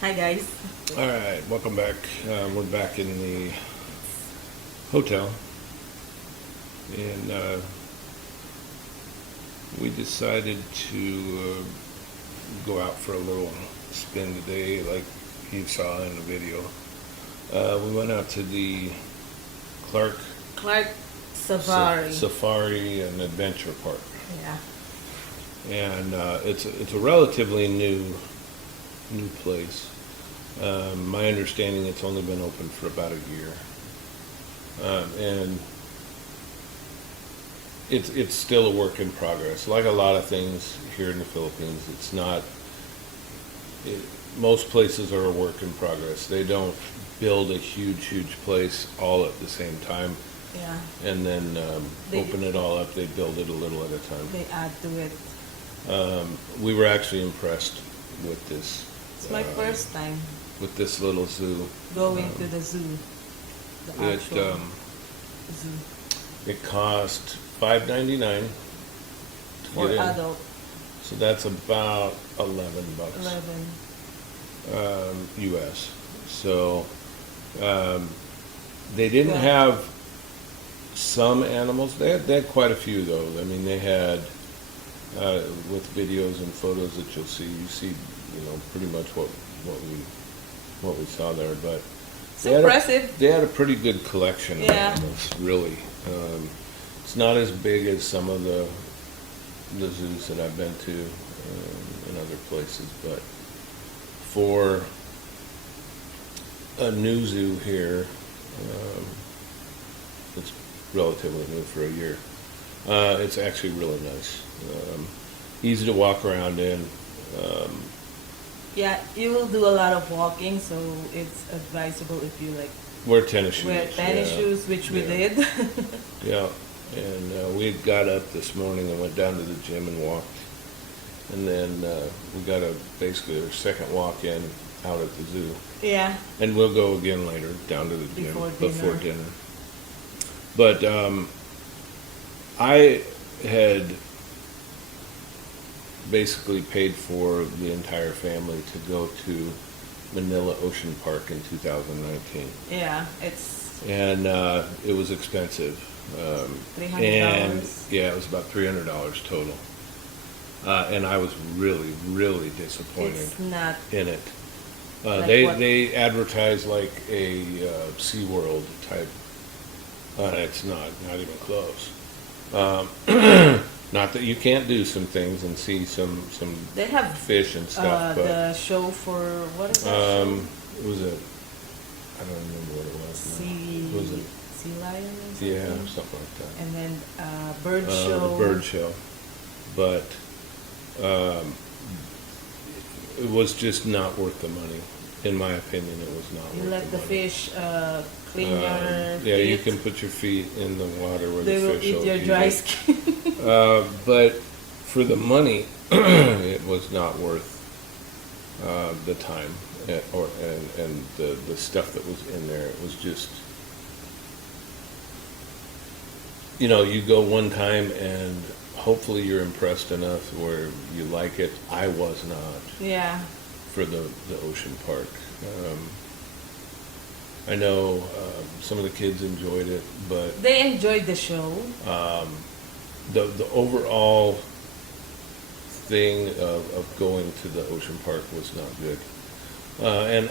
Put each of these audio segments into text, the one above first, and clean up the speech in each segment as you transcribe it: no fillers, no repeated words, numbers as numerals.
Hi guys. All right, welcome back. We're back in the hotel, and we decided to go out for a little spin today, like you saw in the video. We went out to the Clark Clark Safari. Safari and Adventure Park, Yeah. and it's a relatively new place. My understanding, it's only been open for about a year, and it's still a work in progress. Like a lot of things here in the Philippines, it's not. Most places are a work in progress. They don't build a huge place all at the same time Yeah. and then They- open it all up. They build it a little at a time. They add to it. We were actually impressed with this. It's my first time With this little zoo. going to the zoo. The It actual zoo it cost $5.99 to for get in. adult. So that's about $11 11. US. So they didn't Yeah. have some animals. They had quite a few though. I mean, they had with videos and photos that you'll see. You see, pretty much what we saw there. But It's they had impressive. they had a pretty good collection of Yeah. animals. Really, it's not as big as some of the zoos that I've been to in other places, but for a new zoo here, it's relatively new for a year. It's actually really nice. Easy to walk around in. Yeah, you will do a lot of walking, so it's advisable if you like Wear tennis shoes. wear tennis yeah. shoes, which we Yeah. did. Yeah, and we had got up this morning and went down to the gym and walked, and then we got basically our second walk in out at the zoo, Yeah. and we'll go again later down to the gym Before dinner. But I had basically paid for the entire family to go to Manila Ocean Park in 2019. Yeah. It's And it was expensive. $300. And yeah, it was about $300 total. And I was really disappointed it's not in it. Like They what? they advertise like a SeaWorld type. It's not even close. Not that you can't do some things and see some they have fish and stuff, but the show for what is that it was I don't remember what it was. show? now. Was it? Sea lion or something? Yeah, something like that. And then bird show. The bird show, but it was just not worth the money. In my opinion, it was not You worth let the money. fish clean your Yeah, you feet. can put your feet in the water where They the will fish eat your eat dry it. skin. But for the money, it was not worth the time and the stuff that was in there. It was just, you go one time and hopefully you're impressed enough where you like it. I was not Yeah. for the ocean park. I know some of the kids enjoyed it, but They enjoyed the show. the overall thing of going to the ocean park was not good.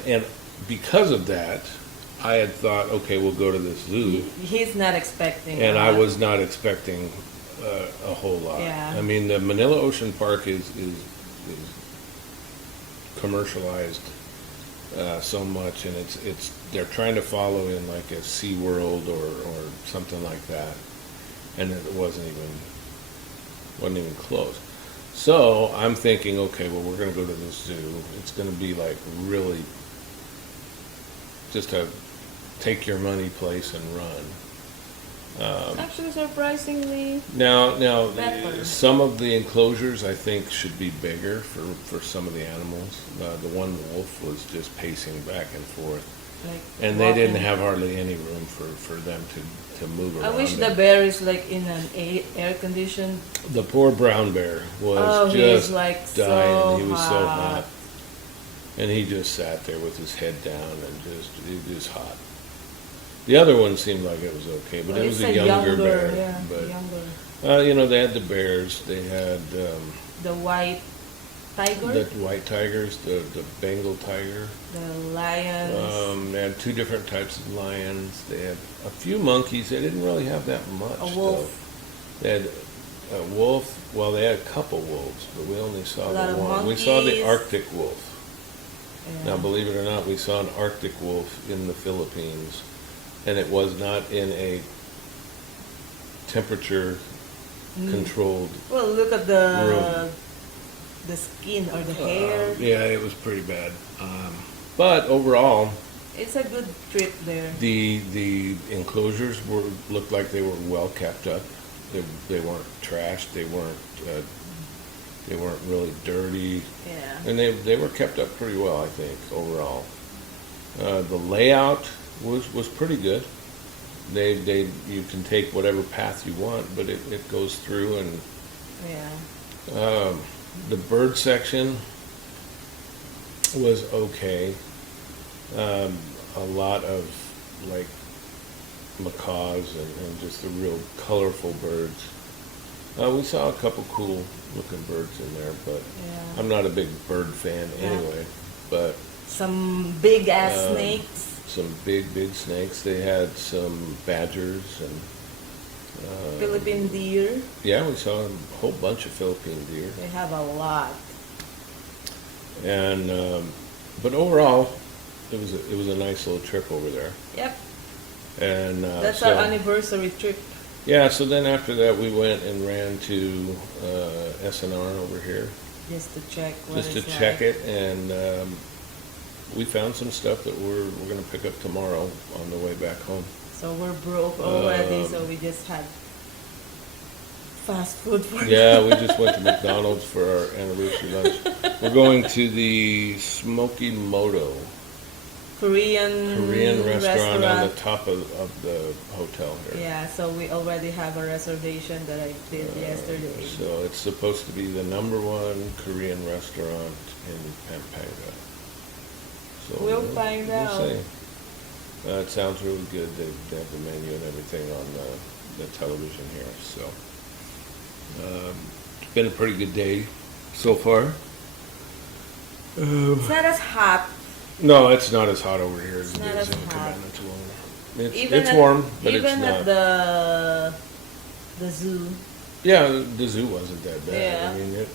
And because of that, I had thought, okay, we'll go to this zoo. He's not expecting. And a I lot. was not expecting a whole lot. Yeah. I mean, the Manila Ocean Park is commercialized so much, and it's they're trying to follow in like a SeaWorld or something like that, and it wasn't even close. So I'm thinking, okay, well, we're going to go to this zoo. It's going to be like really just a take your money place and run. Actually, surprisingly, Now, Better. some of the enclosures I think should be bigger for some of the animals. The one wolf was just pacing back and forth, like. and they didn't walking. have hardly any room for them to move I around. wish the bear is like in an air conditioned. The poor brown bear was Oh, just he's like dying. so He was so hot. And he just sat there with his head down and it was hot. The other one seemed like it was okay, but Well, it was it's a younger bear. Yeah, But younger. you know, they had the bears, they had The white tiger, the white tigers, the Bengal tiger. the lions, They had two different types of lions. They had a few monkeys. They didn't really have that much. a wolf. Though. They had a wolf. Well, they had a couple wolves, but we only saw A lot the of one. We saw the monkeys. Arctic wolf. Yeah. Now, believe it or not, we saw an Arctic wolf in the Philippines, and it was not in a temperature-controlled Well, look at room. the skin or the hair. Yeah, it was pretty bad. But overall, It's a good trip there. the enclosures looked like they were well kept up. They weren't trashed. They weren't really dirty. Yeah. And they were kept up pretty well, I think, overall. The layout was pretty good. You can take whatever path you want, but it goes through. And Yeah. the bird section was okay. A lot of like macaws and just the real colorful birds. We saw a couple cool looking birds in there, but Yeah. I'm not a big bird fan Yeah. anyway. But Some big ass Um, snakes. some big snakes. They had some badgers and Philippine deer. yeah, we saw a whole bunch of Philippine deer. They have a lot. And but overall, it was a nice little trip over there. Yep. And That's so, our anniversary trip. yeah. So then after that, we went and ran to SNR over here Just to check what just to it's check like. it, and we found some stuff that we're going to pick up tomorrow on the way back home. So we're broke already, Um, so we just had fast food for Yeah, we just went to McDonald's for our anniversary lunch. We're going to the Smoky Moto Korean restaurant on the top of the hotel here. Yeah, so we already have a reservation that I did yesterday. So it's supposed to be the #1 Korean restaurant in Pampanga. So We'll find out. see. It sounds really good. They have the menu and everything on the television here. So it's been a pretty good day so far. It's not as hot. No, it's not as hot over here as It's it not is as in hot. Cabana Tulum. Even It's at- warm, but it's Even not. at the zoo. Yeah, the zoo wasn't that bad. Yeah. I mean,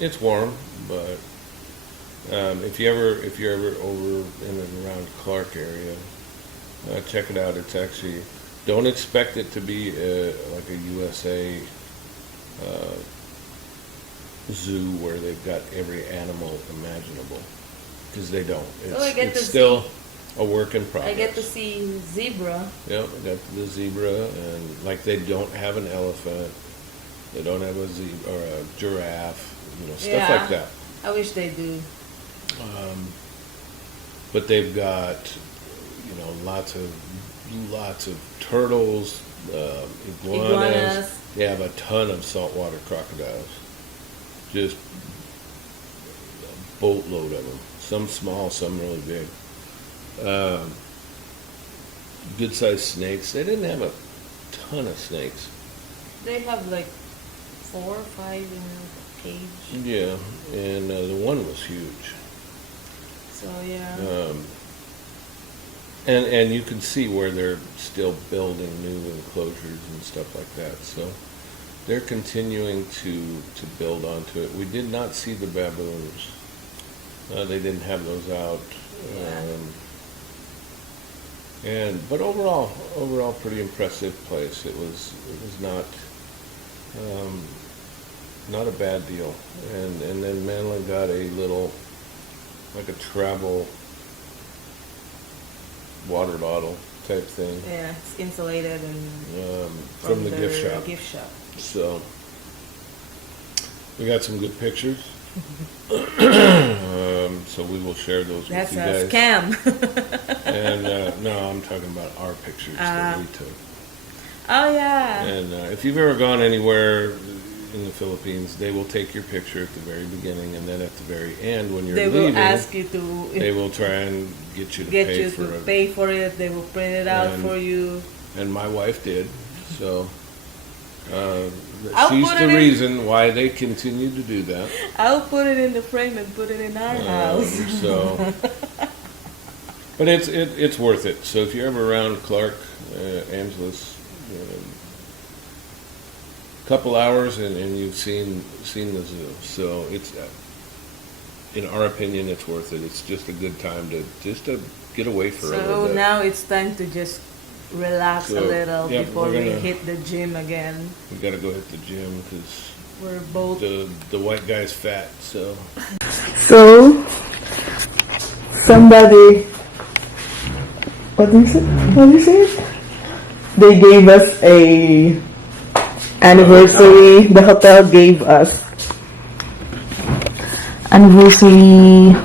it's warm, but if you're ever over in and around Clark area, check it out. It's actually, don't expect it to be like a USA zoo where they've got every animal imaginable, because they don't. I get It's to still a work in progress. I get to see zebra. Yep, they got the zebra, and like they don't have an elephant, they don't have a zebra or a giraffe, stuff Yeah. like that. I wish they do. But they've got, lots of turtles, iguanas. Iguanas. They have a ton of saltwater crocodiles, just a boatload of them. Some small, some really big. Good-sized snakes. They didn't have a ton of snakes. They have like 4 or 5 in a cage. Yeah, and the one was huge. So yeah. And you can see where they're still building new enclosures and stuff like that. So they're continuing to build onto it. We did not see the baboons. They didn't have those out. Yeah. But overall, pretty impressive place. It was not a bad deal. And then Manlin got a little, like a travel water bottle type thing Yeah, it's insulated and from the their gift shop. shop. So we got some good pictures. So we will share those That's with you a guys. scam. And no, I'm talking about our pictures that we took. Oh yeah. And if you've ever gone anywhere, in the Philippines, they will take your picture at the very beginning, and then at the very end, when you're They leaving, will ask you to they will try and get you to get pay you for to it. pay for it. They will print it out And- for you. And my wife did, so I'll she's put the it in- reason why they continue to do that. I'll put it in the frame and put it in our house. So, but it's worth it. So if you're ever around Clark, Angeles, a couple hours and you've seen the zoo. So it's, in our opinion, it's worth it. It's just a good time to get away for a little So bit. now it's time to just relax a So, little yeah, before we're we gonna- hit the gym again. We got to go hit the gym because We're both the white guy's fat. So So, somebody, what is it? What is it? They gave us a anniversary. The hotel gave us anniversary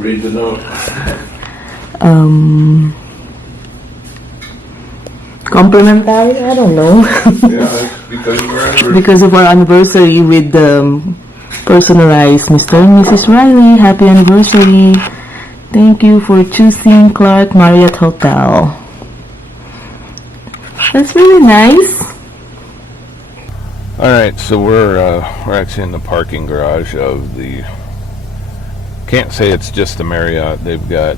read the note. complimentary. I don't know. Yeah, because we're Because of our anniversary with personalized Mr. and Mrs. Riley. Happy anniversary. Thank you for choosing Clark Marriott Hotel. That's really nice. All right, so we're actually in the parking garage of the. Can't say it's just the Marriott. They've got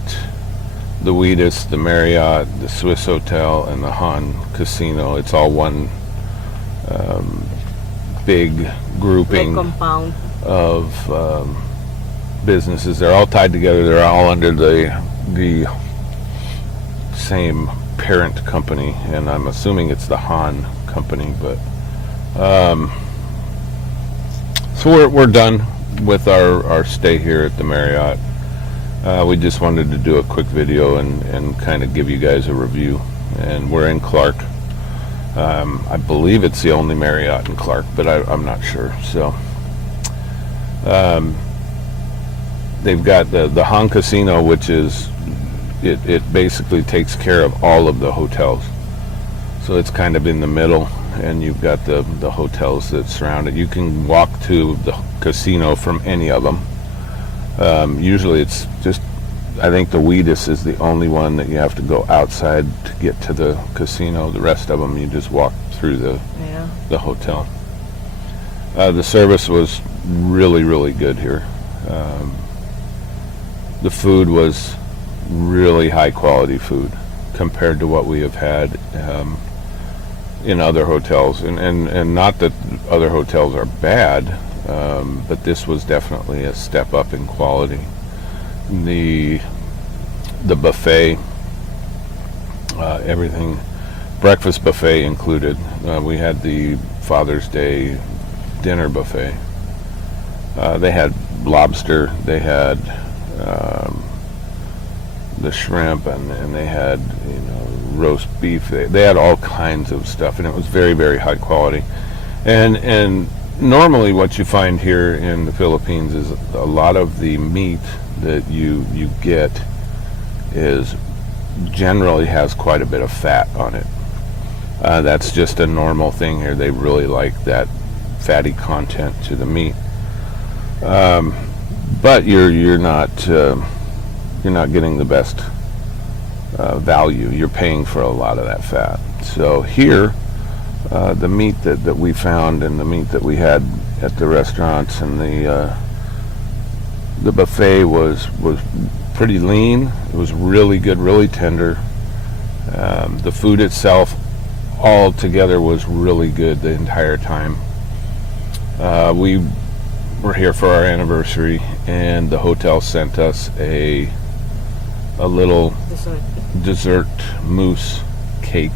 the Wheatus, the Marriott, the Swiss Hotel, and the Han Casino. It's all one big like grouping compound. of businesses. They're all tied together. They're all under the same parent company, and I'm assuming it's the Han company. But so we're done with our stay here at the Marriott. We just wanted to do a quick video and kind of give you guys a review. And we're in Clark. I believe it's the only Marriott in Clark, but I'm not sure. So they've got the Han Casino, which is it basically takes care of all of the hotels. So it's kind of in the middle, and you've got the hotels that surround it. You can walk to the casino from any of them. Usually it's just, I think the Wheatus is the only one that you have to go outside to get to the casino. The rest of them you just walk through Yeah. the hotel. The service was really, really good here. The food was really high quality food compared to what we have had in other hotels. And not that other hotels are bad, but this was definitely a step up in quality. The buffet, everything, breakfast buffet included. We had the Father's Day dinner buffet. They had lobster, they had the shrimp, and they had roast beef. They had all kinds of stuff, and it was very, very high quality. And normally what you find here in the Philippines is a lot of the meat that you get is generally has quite a bit of fat on it. That's just a normal thing here. They really like that fatty content to the meat. But you're not getting the best value. You're paying for a lot of that fat. So here, the meat that we found and the meat that we had at the restaurants and the buffet was pretty lean. It was really good, really tender. The food itself all together was really good the entire time. We were here for our anniversary, and the hotel sent us a little dessert mousse cake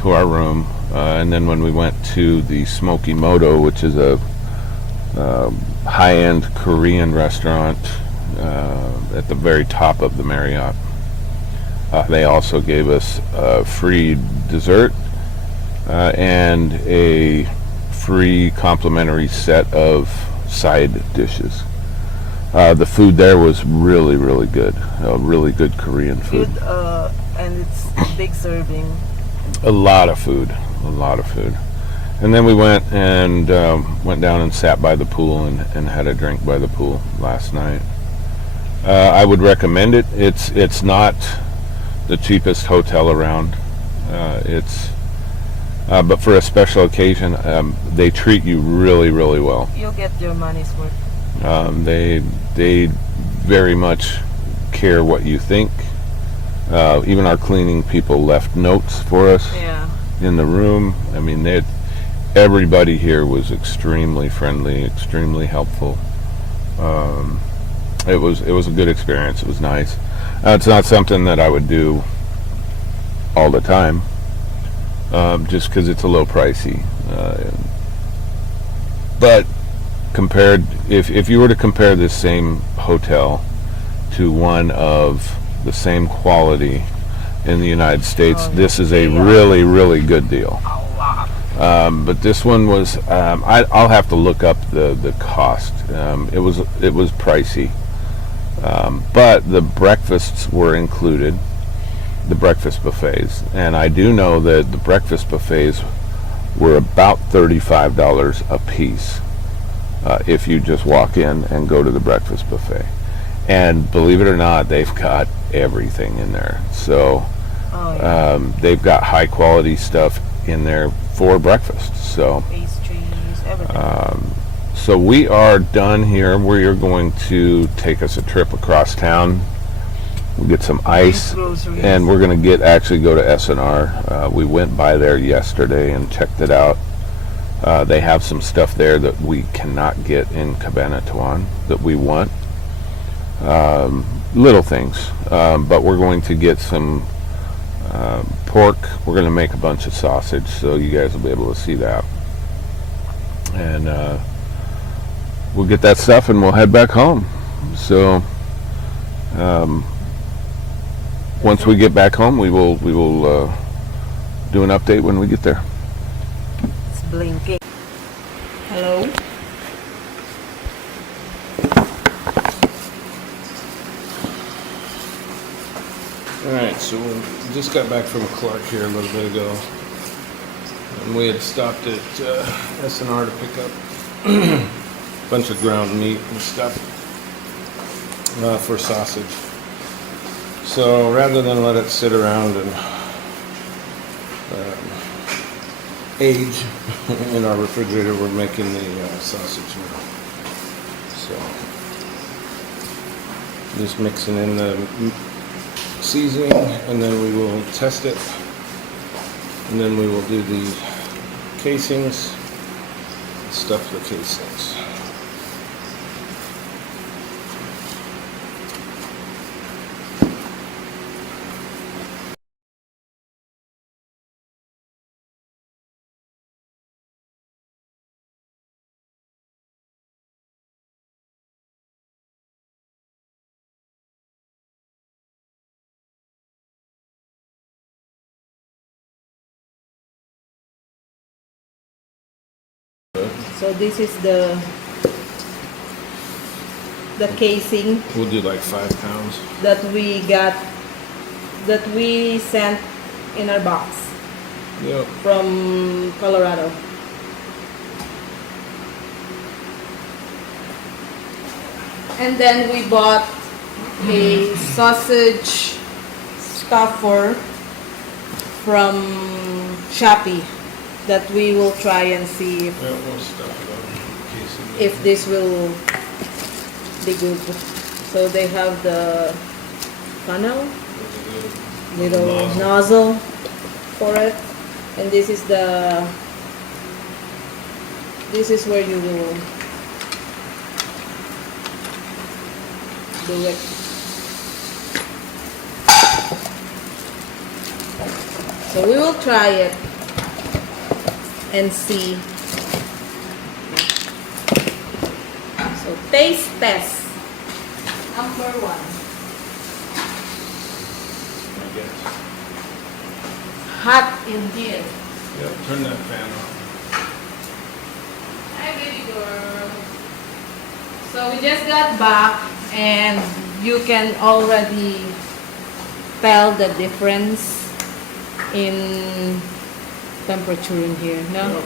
to our room, and then when we went to the Smoky Moto, which is a high-end Korean restaurant at the very top of the Marriott, they also gave us a free dessert and a free complimentary set of side dishes. The food there was really, really good. Really good Korean food. Good, and it's big serving. A lot of food. And then we went and went down and sat by the pool and had a drink by the pool last night. I would recommend it. It's not the cheapest hotel around. But for a special occasion, they treat you really, really well. You'll get your money's worth. They very much care what you think. Even our cleaning people left notes for us Yeah. in the room. I mean, everybody here was extremely friendly, extremely helpful. It was a good experience. It was nice. It's not something that I would do all the time, just because it's a little pricey. But compared, if you were to compare this same hotel to one of the same quality in the United States, this is a really, really good deal. But this one was, I'll have to look up the cost. It was pricey. But the breakfasts were included, the breakfast buffets. And I do know that the breakfast buffets were about $35 a piece if you just walk in and go to the breakfast buffet. And believe it or not, they've got everything in there. So they've got high quality stuff in there for breakfast. So Pastries, everything. so we are done here. We are going to take us a trip across town. We'll get some ice, Groceries. and we're going to actually go to SNR. We went by there yesterday and checked it out. They have some stuff there that we cannot get in Cabanatuan that we want. Little things, but we're going to get some pork. We're going to make a bunch of sausage, so you guys will be able to see that. And we'll get that stuff and we'll head back home. So once we get back home, we will do an update when we get there. It's blinking. Hello? Alright, so we just got back from Clark here a little bit ago. And we had stopped at SNR to pick up a bunch of ground meat and stuff for sausage. So rather than let it sit around and age in our refrigerator, we're making the sausage now. So just mixing in the seasoning, and then we will test it, and then we will do the casings, stuff the casings. So this is the casing We'll do like 5 pounds. that we got, that we sent in our box Yep. from Colorado. And then we bought a sausage stuffer from Shopee that we will try and see Yeah, we'll stuff it up in the casing. if this will be good. So they have the funnel, little nozzle for it, and this is where you will do it. So we will try it and see. So taste test number 1. I guess. Hot in here. Yep, turn that fan on. Hi, baby girl. So we just got back, and you can already tell the difference in temperature in here, no? Yep.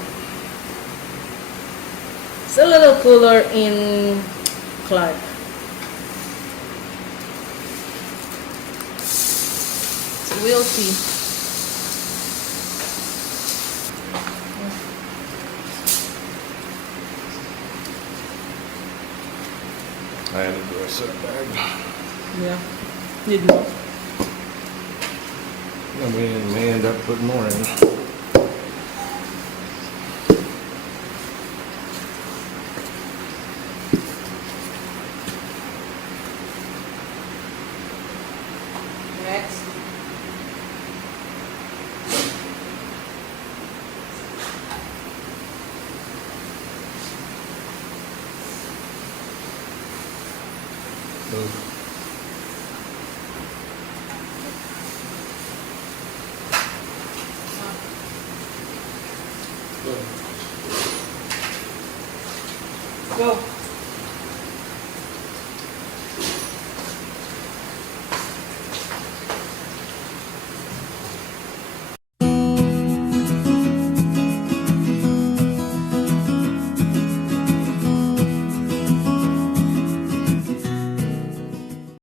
It's a little cooler in Clark. So we'll see. I had to do a set bag. Yeah. Need more. And we may end up putting more in. Next. Go.